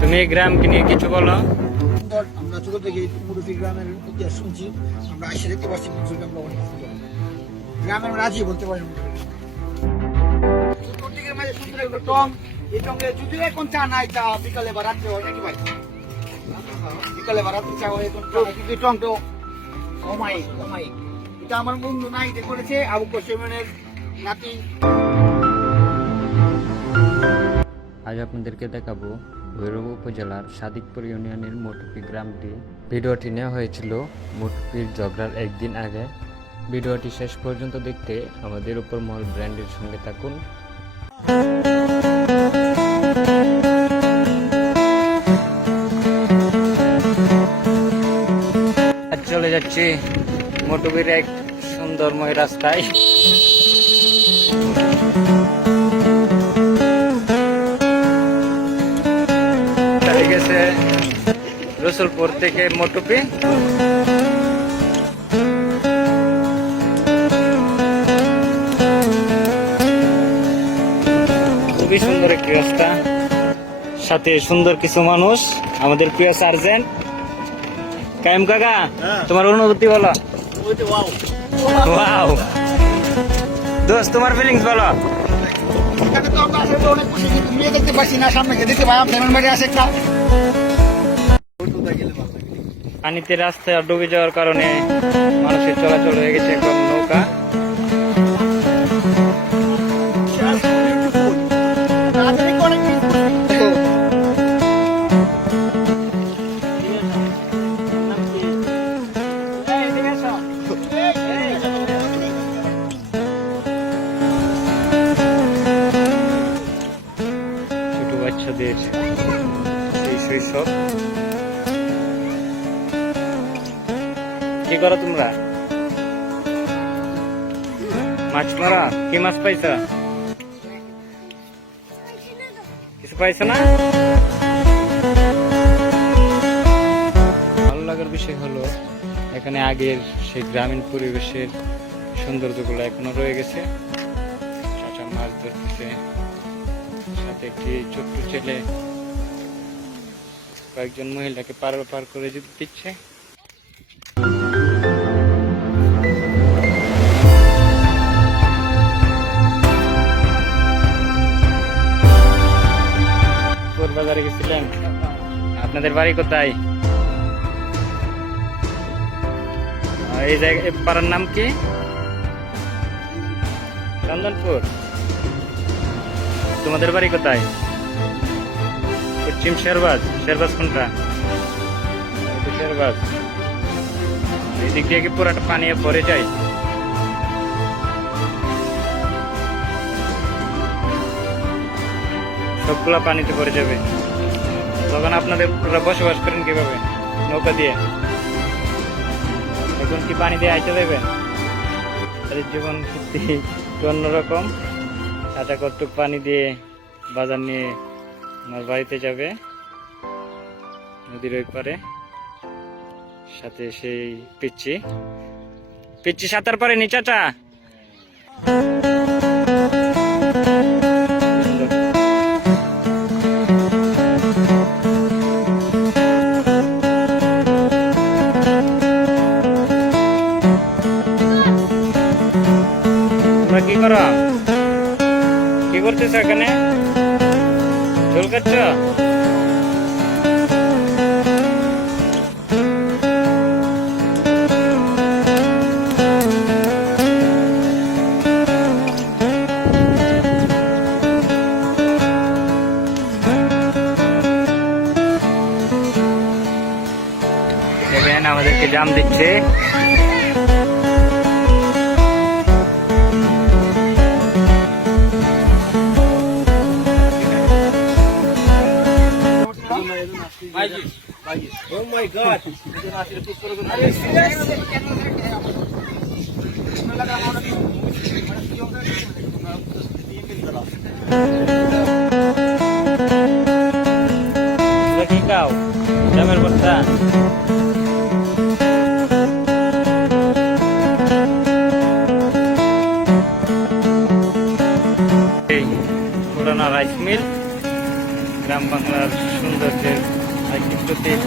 তুমি এই গ্রামকে নিয়ে কিছু বলো। আমরা ছোট থেকে মুরুফি গ্রামের ইতিহাস শুনছি, আমরা এসে দেখতে পাচ্ছি গ্রামের রাজি বলতে পারি। প্রত্যেকের মাঝে সুন্দর একটা টং, এই টঙ্গে যদি এখন চা নাই, চা বিকালে বা রাত্রে হয় নাকি ভাই? বিকালে বা রাত্রে চা হয়, এখন কিন্তু এই টংটা অমায়িক অমায়িক। এটা আমার বন্ধু নাইতে করেছে, আবু কোসেমেনের নাতি। আজ আপনাদেরকে দেখাবো ভৈরব উপজেলার সাদিকপুর ইউনিয়নের মোটুপি গ্রামটি। ভিডিওটি নেওয়া হয়েছিল মোটুপির ঝগড়ার একদিন আগে। ভিডিওটি শেষ পর্যন্ত দেখতে আমাদের উপর মহল ব্র্যান্ডের সঙ্গে থাকুন। আজ চলে যাচ্ছি মোটুপির এক সুন্দরময় রাস্তায়। গেছে রসুলপুর থেকে মোটুপি। খুবই সুন্দর একটি রাস্তা, সাথে সুন্দর কিছু মানুষ। আমাদের প্রিয় সার্জেন্ট কায়েম কাকা, তোমার অনুভূতি বলো। ওয়াও দোস্ত, তোমার ফিলিংস বলো। দেখতে পাচ্ছি না, সামনে দেখতে পাই বাড়ি আছে একটা পানিতে রাস্তা ডুবে যাওয়ার কারণে মানুষের চলাচল হয়ে গেছে এখন নৌকা। ছোট বাচ্চাদের এই শৈশব। কি করো তোমরা? মাছ মারা? কি মাছ পাইছা? কিছু পাইছো না? ভালো লাগার বিষয় হলো এখানে আগের সেই গ্রামীণ পরিবেশের সৌন্দর্যগুলো এখনো রয়ে গেছে। চাচা মাছ ধরতেছে, সাথে একটি ছোট্ট ছেলে কয়েকজন মহিলাকে পার করে যেতে দিচ্ছে। বাজারে গেছিলেন? আপনাদের বাড়ি কোথায়? এই জায়গা পাড়ার নাম কি? চন্দনপুর। তোমাদের বাড়ি কোথায়? পশ্চিম শেরবাজ। শেরবাজ কোনটা? শেরবাজ। এই দিক দিয়ে কি পুরাটা পানি ভরে যায়? সবগুলা পানিতে ভরে যাবে। তখন আপনাদের বসবাস করেন কিভাবে? নৌকা দিয়ে। এখন কি পানি দিয়ে আইতে দেবেন? তাদের জীবন সত্যি অন্যরকম। চাচা কতটুক পানি দিয়ে বাজার নিয়ে আমার বাড়িতে যাবে নদীর ওই পারে। সাথে সেই পিচ্ছি পিচ্ছি সাঁতার পারেনি চাচা? কি করো? কি করতেছ এখানে? ঝোল খাচ্ছ? দেখেন আমাদেরকে জাম দিচ্ছে। Oh my God! কি খাও? জামের ভর্তা। পুরানো রাইস মিল গ্রাম বাংলার সৌন্দর্যের একটি প্রতীক।